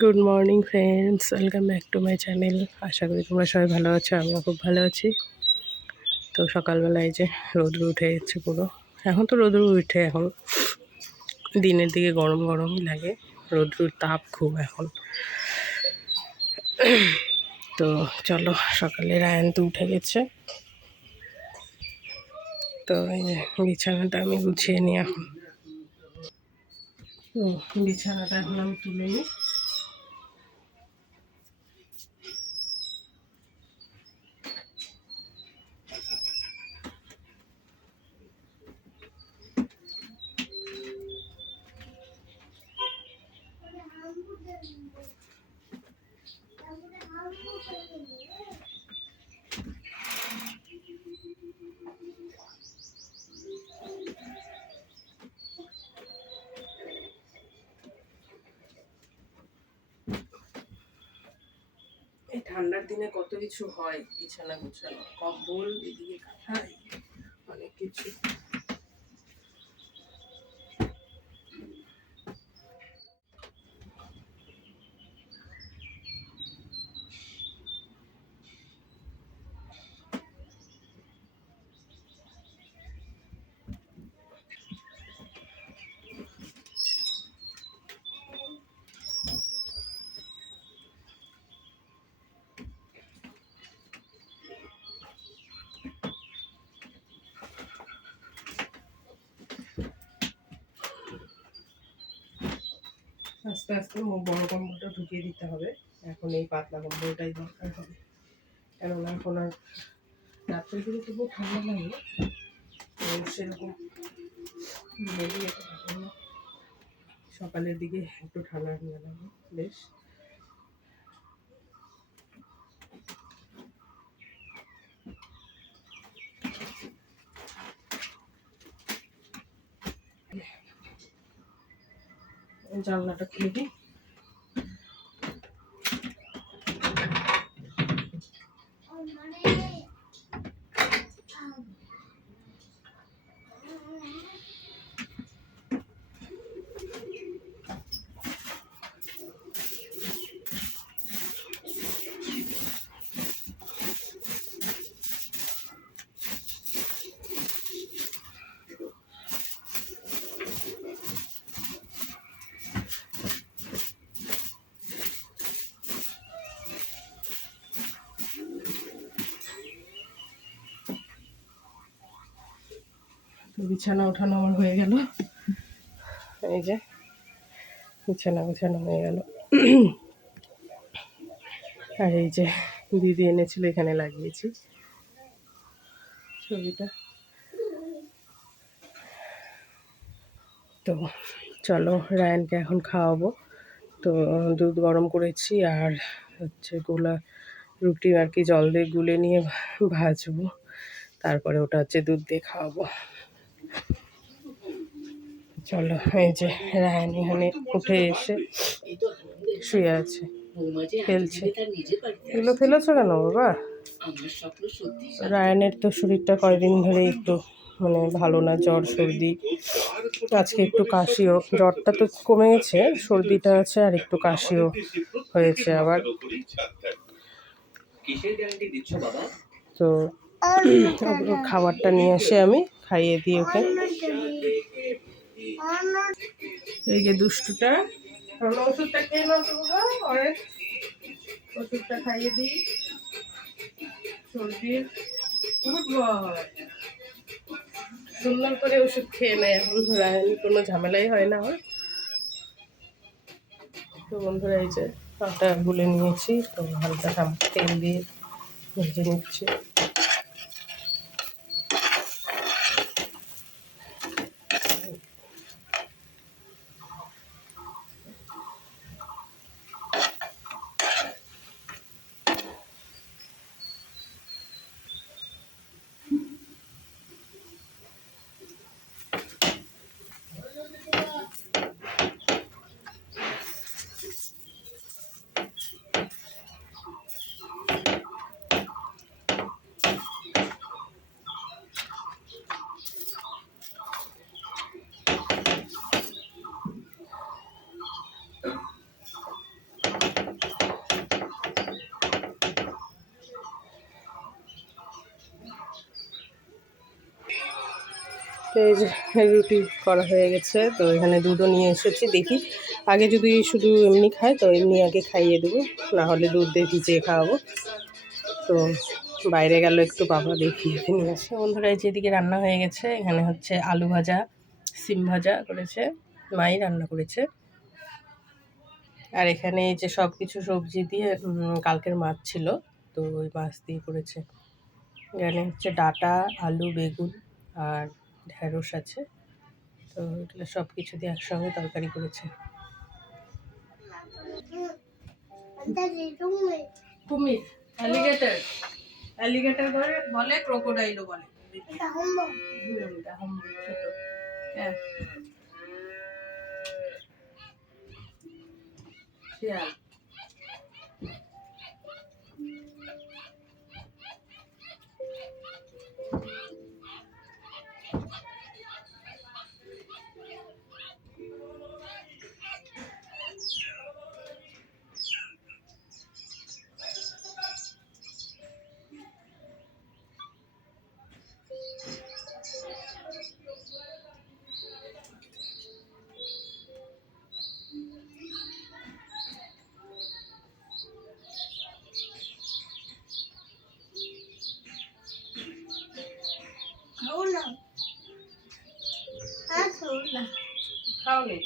Good morning friends, welcome back to my channel. আশা করি তোমরা সবাই ভালো আছো, আমিও খুব ভালো আছি। তো সকালবেলায় যে রোদ্র উঠে যাচ্ছে পুরো। এখন তো রোদ্র উঠে, এখন দিনের দিকে গরম গরমই লাগে, রোদ্রুর তাপ খুব এখন। তো চলো, সকালে রায়ান তো উঠে গেছে। তো এই যে বিছানাটা আমি গুছিয়ে নিই এখন। তো বিছানাটা এখন আমি তুলে নিই। এই ঠান্ডার দিনে কত কিছু হয়, বিছানা গোছানো, কম্বল এদিকে কাঁথাই, অনেক কিছু। আস্তে আস্তে বড় কম্বলটা ঢুকিয়ে দিতে হবে। এখন এই পাতলা কম্বলটাই দরকার হবে, কেননা এখন আর রাত্রের দিকে তবুও ঠান্ডা লাগে, সেরকম বেরিয়ে যেতে পারবো না। সকালের দিকে একটু ঠান্ডা ঠান্ডা লাগে বেশ। জানলাটা খুলে দিই। বিছানা ওঠানো আমার হয়ে গেল, এই যে বিছানা গোছানো হয়ে গেল। আর এই যে দিদি এনেছিল, এখানে লাগিয়েছি ছবিটা। তো চলো, রায়ানকে এখন খাওয়াবো। তো দুধ গরম করেছি, আর হচ্ছে রুটি আর কি জল দিয়ে গুলে নিয়ে ভাজবো, তারপরে ওটা হচ্ছে দুধ দিয়ে খাওয়াবো। চলো, এই যে রায়ান এখানে উঠে এসে শুয়ে আছে, খেলছে। এগুলো ফেলেছো কেন বাবা? রায়ানের তো শরীরটা কয়েকদিন ধরে একটু ভালো না, জ্বর সর্দি, আজকে একটু কাশিও। জ্বরটা তো কমে গেছে, সর্দিটা আছে আর একটু কাশিও হয়েছে আবার। তো খাবারটা নিয়ে এসে আমি খাইয়ে দিই ওকে। এই যে দুষ্টুটা, ওষুধটা খেয়ে নাও তো বাবা, ওষুধটা খাইয়ে দিই সর্দির। সুন্দর করে ওষুধ খেয়ে নেয় এখন, কোনো ঝামেলাই হয় না আমার। তো বন্ধুরা, এই যে আটা গুলে নিয়েছি, তো হালকা তেল দিয়ে ভেজে নিচ্ছি। তো এই যে রুটি করা হয়ে গেছে, তো এখানে দুধও নিয়ে এসেছি। দেখি আগে যদি শুধু এমনি খায় তো এমনি আগে খাইয়ে দেবো, না হলে দুধ দিয়ে ভিজিয়ে খাওয়াবো। তো বাইরে গেল একটু, বাবা দেখি নিয়ে আসে। বন্ধুরা এই যেদিকে রান্না হয়ে গেছে, এখানে হচ্ছে আলু ভাজা, সিম ভাজা করেছে, মাই রান্না করেছে। আর এখানে এই যে সব কিছু সবজি দিয়ে কালকের মাছ ছিল, তো ওই মাছ দিয়ে করেছে। এখানে হচ্ছে ডাঁটা, আলু, বেগুন আর ঢেঁড়স আছে, তো এগুলো সব কিছু দিয়ে একসঙ্গে তরকারি করেছে। কুমির, অ্যালিগেটর, অ্যালিগেটর বলে, ক্রোকোডাইলও বলে। ছোট, হ্যাঁ, শিয়াল। খাও নি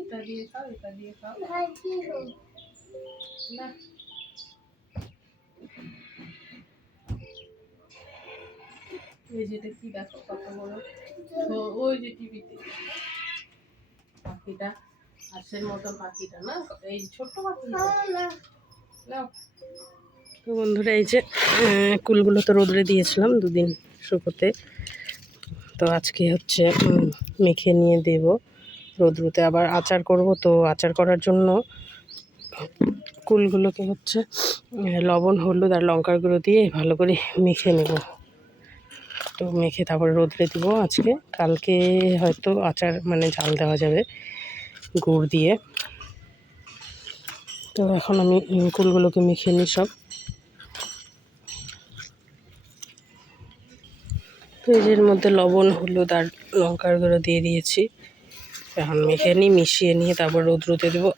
এটা দিয়ে খাও, এটা দিয়ে খাও না। এই যেটা কি দেখো কত বড়, ওই যে টিভিতে পাখিটা, হাঁসের মতো পাখিটা না, এই ছোট্ট পাখি না। তো বন্ধুরা এই যে কুলগুলো তো রোদরে দিয়েছিলাম দুদিন শুকোতে, তো আজকে হচ্ছে মেখে নিয়ে দেব রোদ্রুতে। আবার আচার করব, তো আচার করার জন্য কুলগুলোকে হচ্ছে লবণ, হলুদ আর লঙ্কার গুঁড়ো দিয়ে ভালো করে মেখে নেব। তো মেখে তারপরে রোদ্রে দিব আজকে। কালকে হয়তো আচার মানে জাল দেওয়া যাবে গুড় দিয়ে। তো এখন আমি কুলগুলোকে মেখে নিই সব। তো এর মধ্যে লবণ, হলুদ আর লঙ্কার গুঁড়ো দিয়ে দিয়েছি। এখন মেখে নিই, মিশিয়ে নিয়ে তারপর রোদ্রুতে দেবো।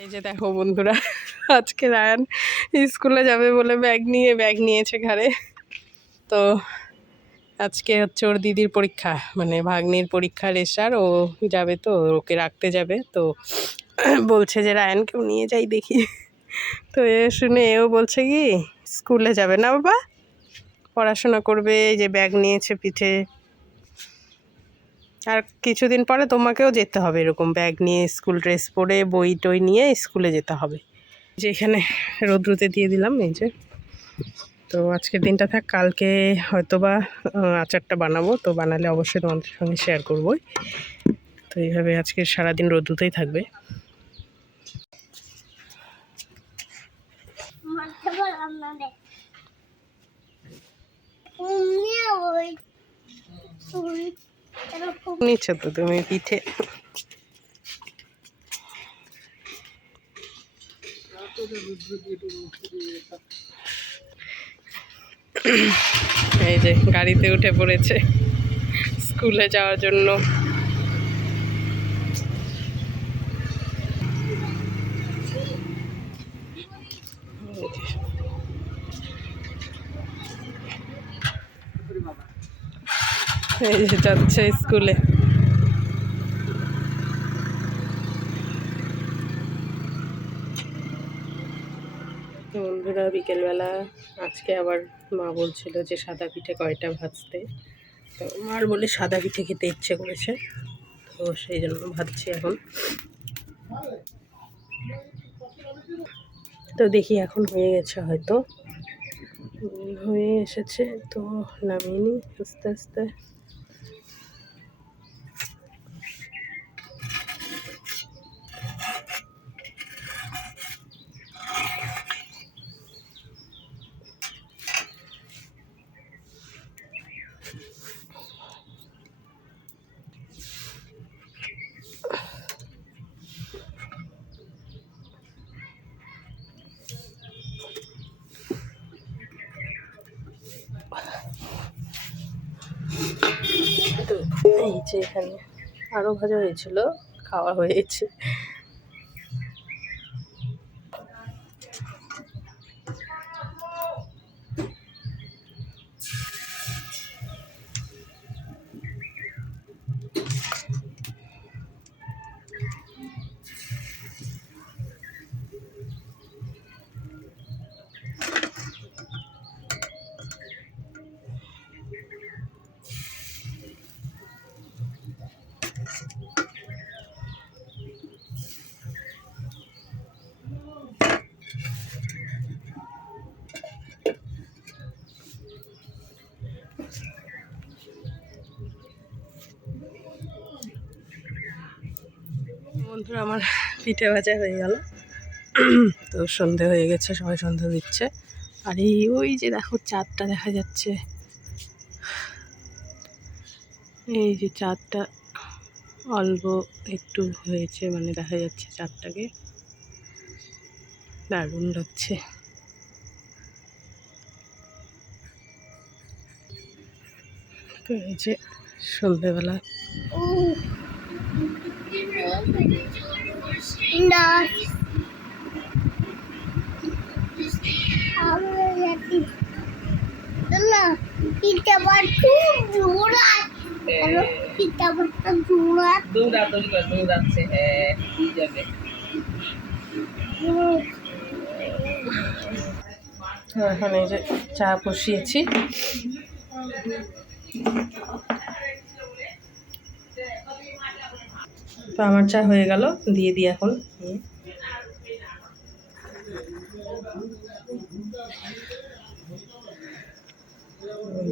এই যে দেখো বন্ধুরা, আজকে রায়ান স্কুলে যাবে বলে ব্যাগ নিয়েছে ঘাড়ে। তো আজকে হচ্ছে ওর দিদির পরীক্ষা, মানে ভাগ্নির পরীক্ষা রেশার, ও যাবে, তো ওকে রাখতে যাবে। তো বলছে যে রায়ানকেও নিয়ে যাই দেখি। তো এ শুনে এও বলছে কি স্কুলে যাবে না বাবা, পড়াশোনা করবে, যে ব্যাগ নিয়েছে পিঠে। আর কিছুদিন পরে তোমাকেও যেতে হবে এরকম ব্যাগ নিয়ে, স্কুল ড্রেস পরে বই টই নিয়ে স্কুলে যেতে হবে। যে এখানে রোদ্রুতে দিয়ে দিলাম এই যে। তো আজকের দিনটা থাক, কালকে হয়তো বা আচারটা বানাবো, তো বানালে অবশ্যই তোমাদের সঙ্গে শেয়ার করবো। তো এইভাবে আজকে সারাদিন রোদ্রুতেই থাকবে। নিচ্ছ তো তুমি পিঠে। এই যে গাড়িতে উঠে পড়েছে স্কুলে যাওয়ার জন্য। এই যে যাচ্ছে স্কুলে। বন্ধুরা বিকেলবেলা আজকে আবার মা বলছিল যে সাদা পিঠে কয়টা ভাজতে, তো মার বলে সাদা পিঠে খেতে ইচ্ছে করেছে, তো সেই জন্য ভাজছি এখন। তো দেখি এখন হয়ে গেছে, হয়তো হয়ে এসেছে, তো নামিয়ে নিই আস্তে আস্তে। এই যে এখানে আরও ভাজা হয়েছিল, খাওয়া হয়েছে। বন্ধুরা আমার পিঠে ভাজা হয়ে গেল। তো সন্ধে হয়ে গেছে, সবাই সন্ধে দিচ্ছে। আর ওই যে দেখো চাঁদটা দেখা যাচ্ছে, এই যে চাঁদটা অল্প একটু হয়েছে, মানে দেখা যাচ্ছে চাঁদটাকে, দারুণ লাগছে। তো এই যে সন্ধেবেলা দৌড়াচ্ছে। হ্যাঁ যাবে। এখন এই যে চা বসিয়েছি। তো আমার চা হয়ে গেল, দিয়ে দিই এখন।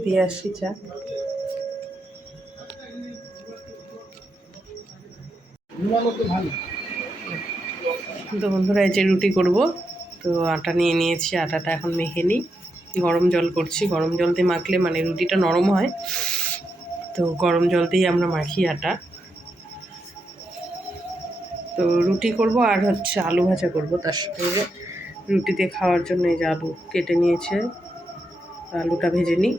দিয়ে আসছি চা। তো বন্ধুরা এই যে রুটি করব, তো আটা নিয়ে নিয়েছি, আটাটা এখন মেখে নিই। গরম জল করছি, গরম জল দিয়ে মাখলে মানে রুটিটা নরম হয়, তো গরম জল দিয়েই আমরা মাখি আটা। তো রুটি করব আর হচ্ছে আলু ভাজা করব তার সঙ্গে। রুটি দিয়ে খাওয়ার জন্য এই যে আলু কেটে নিয়েছে, আলুটা ভেজে নিই।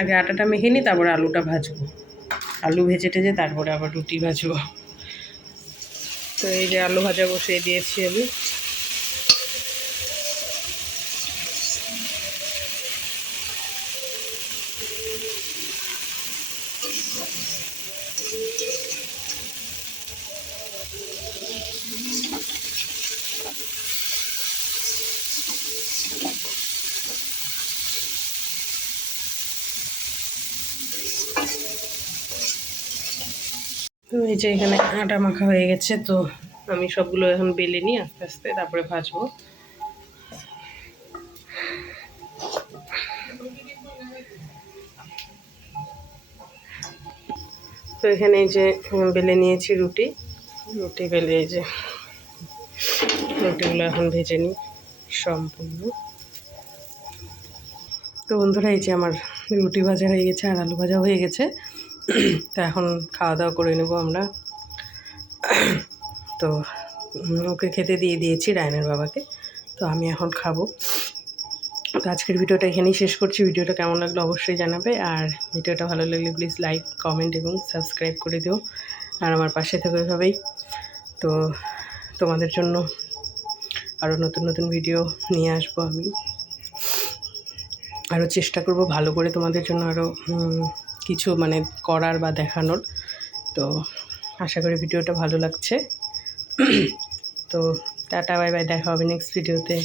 আগে আটাটা মেখে নিই, তারপরে আলুটা ভাজবো। আলু ভেজে টেজে তারপরে আবার রুটি ভাজবো। তো এই যে আলু ভাজা বসিয়ে দিয়েছি আমি। তো এই যে এখানে আটা মাখা হয়ে গেছে, তো আমি সবগুলো এখন বেলে নিই আস্তে আস্তে, তারপরে ভাজবো। তো এখানে এই যে বেলে নিয়েছি রুটি বেলে, এই যে রুটিগুলো এখন ভেজে নিই সম্পূর্ণ। তো বন্ধুরা এই যে আমার রুটি ভাজা হয়ে গেছে আর আলু ভাজা হয়ে গেছে। তো এখন খাওয়া দাওয়া করে নেব আমরা। তো ওকে খেতে দিয়ে দিয়েছি, রায়নের বাবাকে। তো আমি এখন খাবো। তো আজকের ভিডিওটা এখানেই শেষ করছি। ভিডিওটা কেমন লাগলো অবশ্যই জানাবে, আর ভিডিওটা ভালো লাগলে প্লিজ লাইক, কমেন্ট এবং সাবস্ক্রাইব করে দিও, আর আমার পাশে থেকো এভাবেই। তো তোমাদের জন্য আরও নতুন নতুন ভিডিও নিয়ে আসবো আমি, আরও চেষ্টা করব ভালো করে তোমাদের জন্য আরও কিছু মানে করার বা দেখানোর। তো আশা করি ভিডিওটা ভালো লাগছে। তো টাটা, বাই বাই, দেখা হবে নেক্সট ভিডিওতে।